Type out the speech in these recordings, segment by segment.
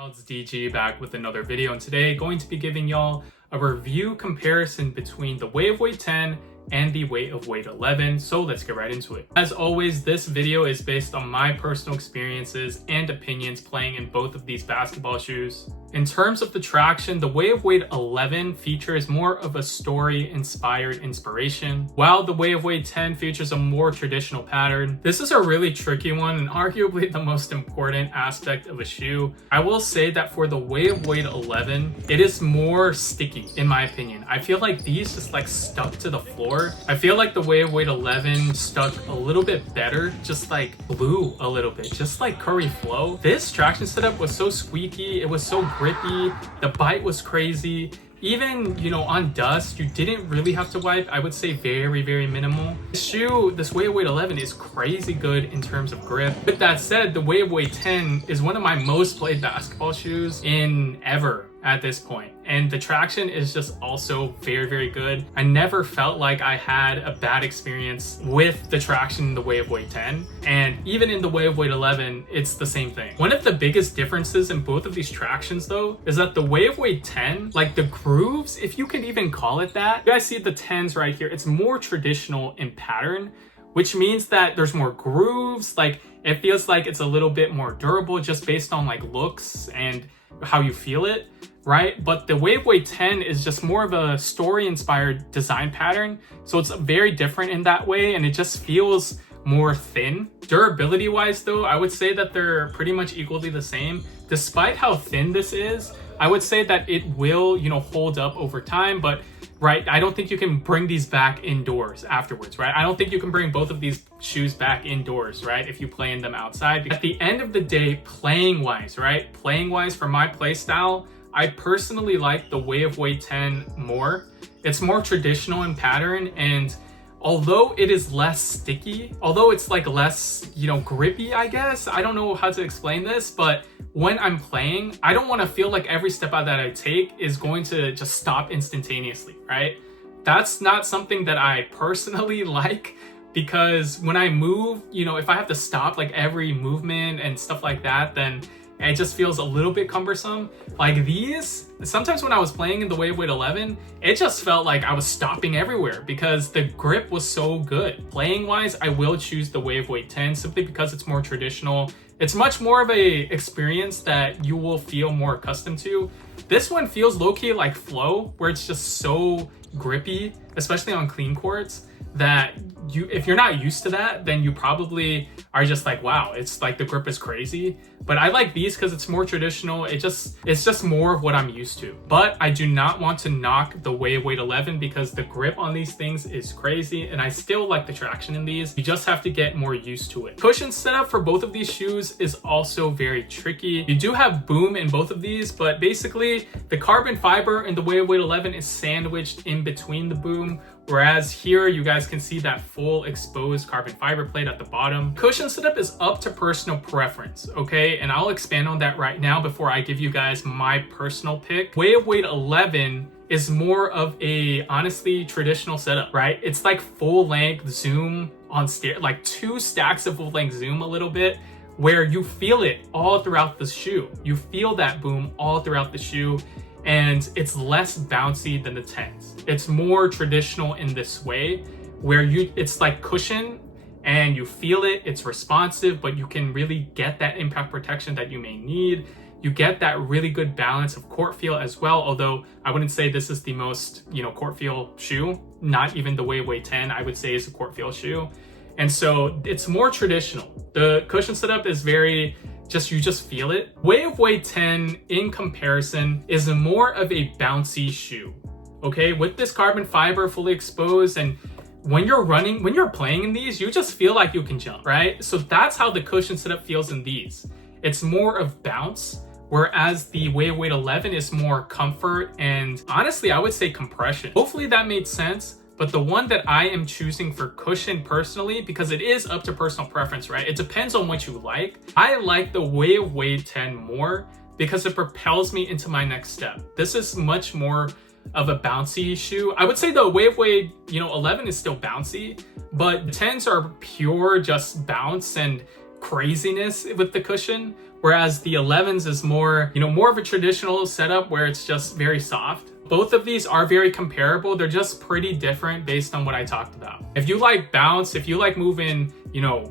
y'all, it's DG back with another video, and today going to be giving y'all a review comparison between the Waveweight 10 and the Waveweight 11, so let's get right into it. As always, this video is based on my personal experiences and opinions playing in both of these basketball shoes. In terms of the traction, the Waveweight 11 features more of a story-inspired inspiration, while the Waveweight 10 features a more traditional pattern. This is a really tricky one and arguably the most important aspect of a shoe. I will say that for the Waveweight 11, it is more sticky in my opinion. I feel like these just like stuck to the floor. I feel like the Waveweight 11 stuck a little bit better, just like blew a little bit, just like Curry Flow. This traction setup was so squeaky, it was so grippy, the bite was crazy. Even, on dust, you didn't really have to wipe. I would say very, very minimal. This shoe, this Waveweight 11 is crazy good in terms of grip. With that said, the Waveweight 10 is one of my most played basketball shoes in ever at this point. And the traction is just also very, very good. I never felt like I had a bad experience with the traction in the Waveweight 10. And even in the Waveweight 11, it's the same thing. One of the biggest differences in both of these tractions though, is that the Waveweight 10, like the grooves, if you can even call it that, you guys see the 10s right here, it's more traditional in pattern, which means that there's more grooves. Like it feels like it's a little bit more durable just based on like looks and how you feel it, right? But the Waveweight 10 is just more of a story-inspired design pattern, so it's very different in that way, and it just feels more thin. Durability-wise though, I would say that they're pretty much equally the same. Despite how thin this is, I would say that it will, hold up over time, but right, I don't think you can bring these back indoors afterwards, right? I don't think you can bring both of these shoes back indoors, right? If you play in them outside. At the end of the day, playing wise, right? Playing wise for my play style, I personally like the Waveweight 10 more. It's more traditional in pattern, and although it is less sticky, although it's like less, grippy, I guess. I don't know how to explain this, but when I'm playing, I don't want to feel like every step out that I take is going to just stop instantaneously, right? That's not something that I personally like, because when I move, if I have to stop like every movement and stuff like that, then it just feels a little bit cumbersome. Like these, sometimes when I was playing in the Waveweight 11, it just felt like I was stopping everywhere because the grip was so good. Playing wise, I will choose the Waveweight 10 simply because it's more traditional. It's much more of a experience that you will feel more accustomed to. This one feels low-key like Flow, where it's just so grippy, especially on clean courts, that if you're not used to that, then you probably are just like, wow, it's like the grip is crazy. But I like these because it's more traditional. It's just more of what I'm used to. But I do not want to knock the Waveweight 11 because the grip on these things is crazy, and I still like the traction in these. You just have to get more used to it. Cushion setup for both of these shoes is also very tricky. You do have boom in both of these, but basically the carbon fiber in the Waveweight 11 is sandwiched in between the boom, whereas here you guys can see that full exposed carbon fiber plate at the bottom. Cushion setup is up to personal preference, okay? And I'll expand on that right now before I give you guys my personal pick. Waveweight 11 is more of a honestly traditional setup, right? It's like full length zoom on like 2 stacks of full length zoom a little bit, where you feel it all throughout the shoe. You feel that boom all throughout the shoe, and it's less bouncy than the 10s. It's more traditional in this way, where it's like cushion and you feel it, it's responsive, but you can really get that impact protection that you may need. You get that really good balance of court feel as well, although I wouldn't say this is the most, court feel shoe. Not even the Waveweight 10, I would say, is a court feel shoe. And so it's more traditional. The cushion setup is very, you just feel it. Waveweight 10 in comparison is more of a bouncy shoe, okay? With this carbon fiber fully exposed, and when you're playing in these, you just feel like you can jump, right? So that's how the cushion setup feels in these. It's more of bounce, whereas the Waveweight 11 is more comfort and honestly, I would say compression. Hopefully that made sense. But the one that I am choosing for cushion personally, because it is up to personal preference, right? It depends on what you like. I like the Waveweight 10 more because it propels me into my next step. This is much more of a bouncy shoe. I would say the Waveweight, 11 is still bouncy, but the 10s are pure just bounce and craziness with the cushion, whereas the 11s is more, more of a traditional setup where it's just very soft. Both of these are very comparable. They're just pretty different based on what I talked about. If you like bounce, if you like moving,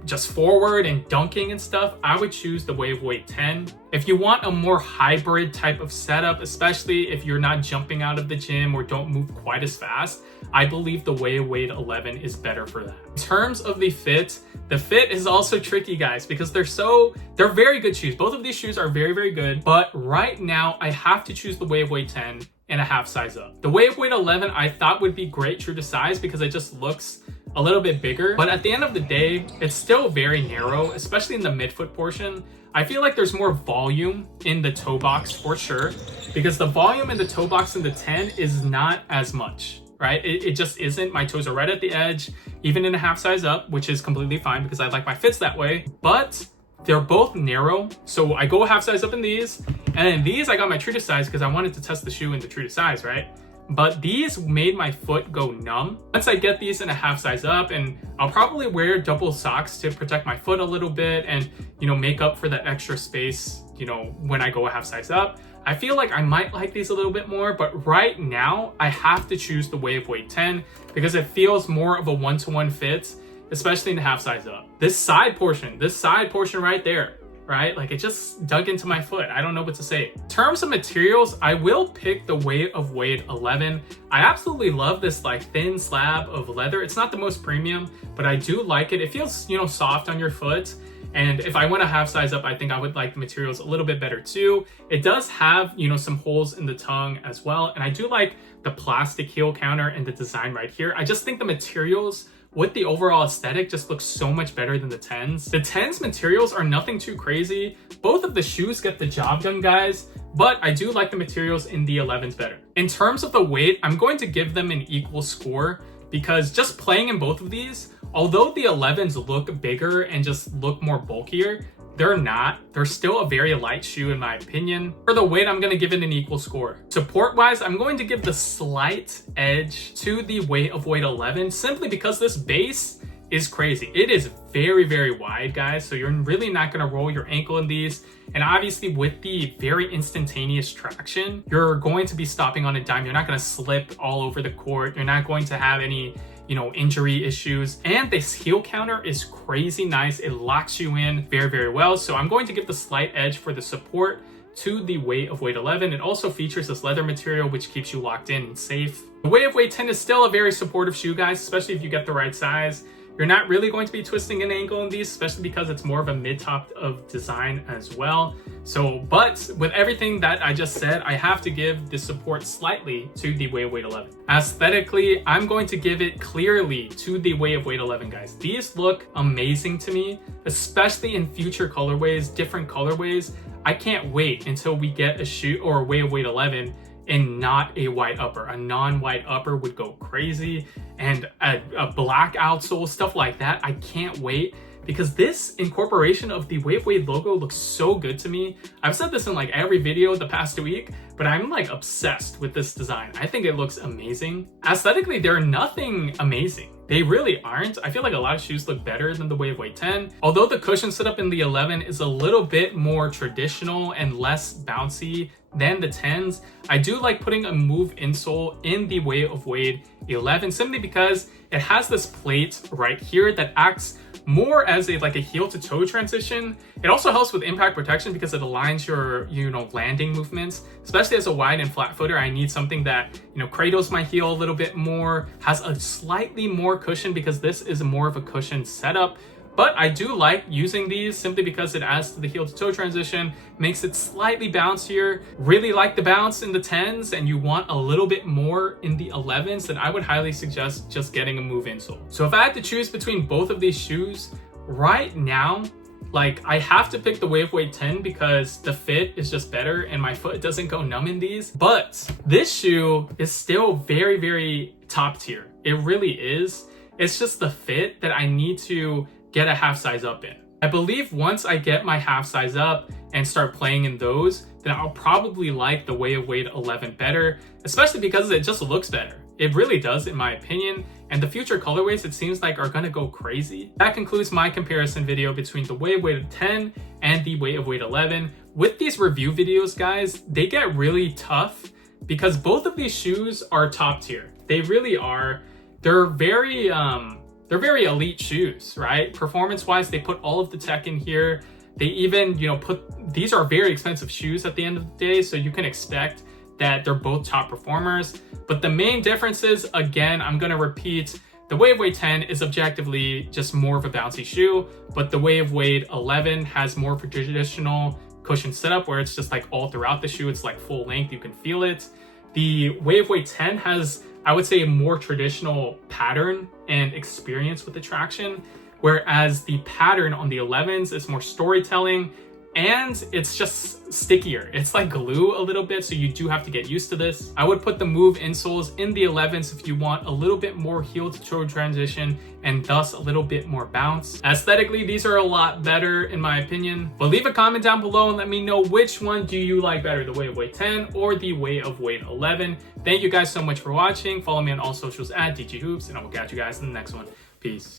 just forward and dunking and stuff, I would choose the Wave Weight 10. If you want a more hybrid type of setup, especially if you're not jumping out of the gym or don't move quite as fast, I believe the Wave Weight 11 is better for that. In terms of the fit is also tricky, guys, because they're very good shoes. Both of these shoes are very, very good, but right now I have to choose the Wave Weight 10 and a half size up. The Wave Weight 11 I thought would be great true to size because it just looks a little bit bigger, but at the end of the day, it's still very narrow, especially in the midfoot portion. I feel like there's more volume in the toe box for sure, because the volume in the toe box in the 10 is not as much, right? It just isn't. My toes are right at the edge, even in a half size up, which is completely fine because I like my fits that way, but they're both narrow. So I go half size up in these, and in these I got my true to size because I wanted to test the shoe in the true to size, right? But these made my foot go numb. Once I get these in a half size up, and I'll probably wear double socks to protect my foot a little bit and, make up for that extra space, when I go a half size up. I feel like I might like these a little bit more, but right now I have to choose the Wave Weight 10 because it feels more of a one-to-one fit, especially in the half size up. This side portion right there, right? Like it just dug into my foot. I don't know what to say. In terms of materials, I will pick the Wave Weight 11. I absolutely love this like thin slab of leather. It's not the most premium, but I do like it. It feels, soft on your foot. And if I went a half size up, I think I would like the materials a little bit better too. It does have, some holes in the tongue as well. And I do like the plastic heel counter and the design right here. I just think the materials with the overall aesthetic just looks so much better than the 10s. The 10s materials are nothing too crazy. Both of the shoes get the job done, guys, but I do like the materials in the 11s better. In terms of the weight, I'm going to give them an equal score because just playing in both of these, although the 11s look bigger and just look more bulkier, they're not. They're still a very light shoe in my opinion. For the weight, I'm going to give it an equal score. Support-wise, I'm going to give the slight edge to the Weight 11 simply because this base is crazy. It is very, very wide, guys. So you're really not going to roll your ankle in these. And obviously with the very instantaneous traction, you're going to be stopping on a dime. You're not going to slip all over the court. You're not going to have any injury issues. And this heel counter is crazy nice. It locks you in very, very well. So I'm going to give the slight edge for the support to the Weight 11. It also features this leather material, which keeps you locked in and safe. The Weight 10 is still a very supportive shoe, guys, especially if you get the right size. You're not really going to be twisting an ankle in these, especially because it's more of a mid-top of design as well. So, but with everything that I just said, I have to give the support slightly to the Weight 11. Aesthetically, I'm going to give it clearly to the Weight 11, guys. These look amazing to me, especially in future colorways, different colorways. I can't wait until we get a shoe or a Weight 11 and not a white upper. A non-white upper would go crazy, and a black outsole, stuff like that. I can't wait because this incorporation of the Wave Weight logo looks so good to me. I've said this in like every video the past week, but I'm like obsessed with this design. I think it looks amazing. Aesthetically, they're nothing amazing. They really aren't. I feel like a lot of shoes look better than the Wave Weight 10. Although the cushion setup in the 11 is a little bit more traditional and less bouncy than the 10s, I do like putting a move insole in the Weight 11 simply because it has this plate right here that acts more as a heel to toe transition. It also helps with impact protection because it aligns your landing movements. Especially as a wide and flat footer, I need something that cradles my heel a little bit more, has a slightly more cushion because this is more of a cushion setup. But I do like using these simply because it adds to the heel to toe transition, makes it slightly bouncier. Really like the bounce in the 10s and you want a little bit more in the 11s, then I would highly suggest just getting a move insole. So if I had to choose between both of these shoes right now, I have to pick the Wave Weight 10 because the fit is just better and my foot doesn't go numb in these. But this shoe is still very, very top tier. It really is. It's just the fit that I need to get a half size up in. I believe once I get my half size up and start playing in those, then I'll probably like the Weight 11 better, especially because it just looks better. It really does, in my opinion. and the future colorways, it seems like, are gonna go crazy. That concludes my comparison video between the Way of Wade 10 and the Way of Wade 11. With these review videos, guys, they get really tough because both of these shoes are top tier. They really are. They're very elite shoes, right? Performance-wise, they put all of the tech in here. They even, these are very expensive shoes at the end of the day, so you can expect that they're both top performers. But the main difference is, again, I'm gonna repeat, the Way of Wade 10 is objectively just more of a bouncy shoe, but the Way of Wade 11 has more of a traditional cushion setup where it's just like all throughout the shoe, it's like full length, you can feel it. The Way of Wade 10 has, I would say, a more traditional pattern and experience with the traction, whereas the pattern on the 11s is more storytelling and it's just stickier. It's like glue a little bit, so you do have to get used to this. I would put the Move insoles in the 11s if you want a little bit more heel to toe transition and thus a little bit more bounce. Aesthetically, these are a lot better in my opinion, but leave a comment down below and let me know which one do you like better, the Way of Wade 10 or the Way of Wade 11. Thank you guys so much for watching. Follow me on all socials at DG Hoops, and I will catch you guys in the next one. Peace.